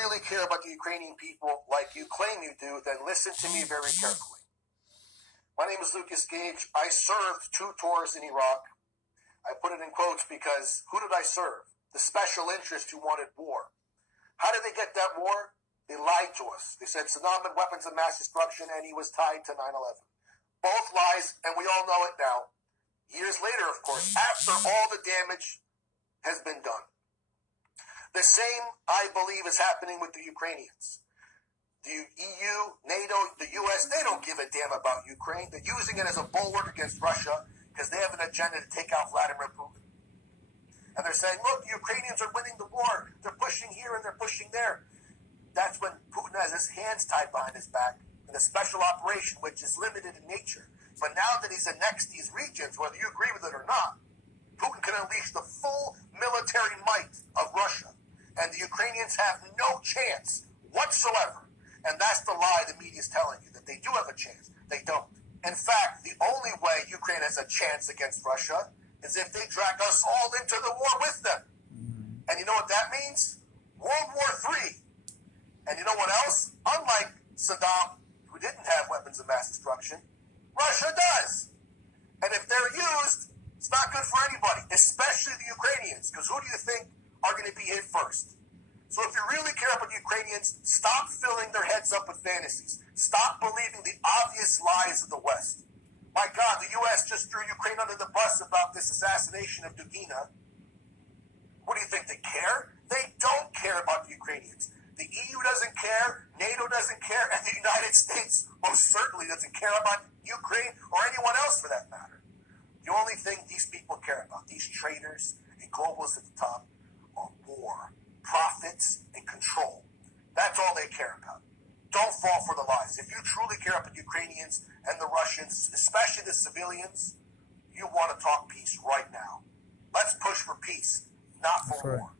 really care about the Ukrainian people like you claim you do, then listen to me very carefully. My name is Lucas Gage. I served 2 tours in Iraq. I put it in quotes because who did I serve? The special interest who wanted war. How did they get that war? They lied to us. They said Saddam had weapons of mass destruction and he was tied to 9/11. Both lies, and we all know it now. Years later, of course, after all the damage has been done. The same, I believe, is happening with the Ukrainians. The EU, NATO, the US, they don't give a damn about Ukraine. They're using it as a bulwark against Russia because they have an agenda to take out Vladimir Putin. And they're saying, look, the Ukrainians are winning the war. They're pushing here and they're pushing there. That's when Putin has his hands tied behind his back in a special operation, which is limited in nature. But now that he's annexed these regions, whether you agree with it or not, Putin can unleash the full military might of Russia. And the Ukrainians have no chance whatsoever. And that's the lie the media is telling you, that they do have a chance. They don't. In fact, the only way Ukraine has a chance against Russia is if they drag us all into the war with them. And you know what that means? World War III. And you know what else? Unlike Saddam, who didn't have weapons of mass destruction, Russia does. And if they're used, it's not good for anybody, especially the Ukrainians, because who do you think are going to be hit first? So if you really care about the Ukrainians, stop filling their heads up with fantasies. Stop believing the obvious lies of the West. My God, the U.S. just threw Ukraine under the bus about this assassination of Dugina. What do you think, they care? They don't care about the Ukrainians. The EU doesn't care, NATO doesn't care, and the United States most certainly doesn't care about Ukraine or anyone else for that matter. The only thing these people care about, these traitors and globalists at the top, are war, profits, and control. That's all they care about. Don't fall for the lies. If you truly care about the Ukrainians and the Russians, especially the civilians, you want to talk peace right now. Let's push for peace, not for war.